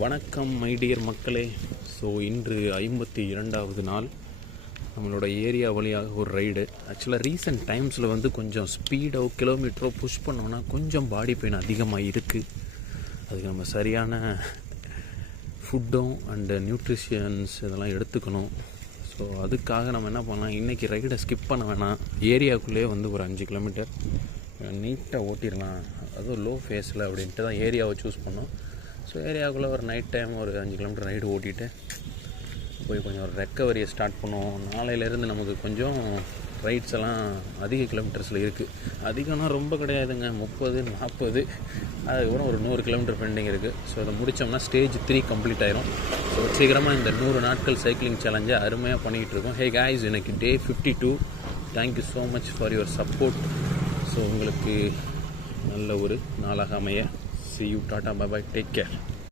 வணக்கம் மைடியர் மக்களே. ஸோ இன்று ஐம்பத்தி இரண்டாவது நாள். நம்மளோட ஏரியா வழியாக ஒரு ரைடு ஆக்சுவலாக ரீசெண்ட் டைம்ஸில் வந்து கொஞ்சம் ஸ்பீடோ கிலோமீட்டரோ புஷ் பண்ணோன்னா கொஞ்சம் பாடி பெயின் அதிகமாக இருக்குது அதுக்கு நம்ம சரியான ஃபுட்டும் அண்டு நியூட்ரிஷியன்ஸ் இதெல்லாம் எடுத்துக்கணும். ஸோ அதுக்காக நம்ம என்ன பண்ணலாம்? இன்றைக்கி ரைடை ஸ்கிப் பண்ண வேணாம். ஏரியாவுக்குள்ளேயே வந்து ஒரு அஞ்சு கிலோமீட்டர் நீட்டாக ஓட்டிடலாம். அதுவும் லோ ஃபேஸில் அப்படின்ட்டு தான் ஏரியாவை சூஸ் பண்ணோம். ஸோ ஏரியாவுக்குள்ளே ஒரு நைட் டைம் ஒரு அஞ்சு கிலோமீட்டர் ரைடு ஓட்டிகிட்டு போய் கொஞ்சம் ஒரு ரெக்கவரியை ஸ்டார்ட் பண்ணுவோம் நாளையிலேருந்து நமக்கு கொஞ்சம் ரைட்ஸ் எல்லாம் அதிக கிலோமீட்டர்ஸில் இருக்குது அதிகம்னா ரொம்ப கிடையாதுங்க. முப்பது நாற்பது அதுக்கப்புறம் ஒரு நூறு கிலோமீட்டர் பெண்டிங் இருக்குது ஸோ அதை முடித்தோம்னா ஸ்டேஜ் த்ரீ கம்ப்ளீட் ஆயிரும். ஸோ சீக்கிரமாக இந்த நூறு நாட்கள் சைக்கிளிங் சேலஞ்சை அருமையாக பண்ணிக்கிட்டு இருக்கோம். ஹே காய்ஸ் எனக்கு day fifty two thank you so much for your support so உங்களுக்கு நல்ல ஒரு நாளாக அமைய. See you tata bye bye take care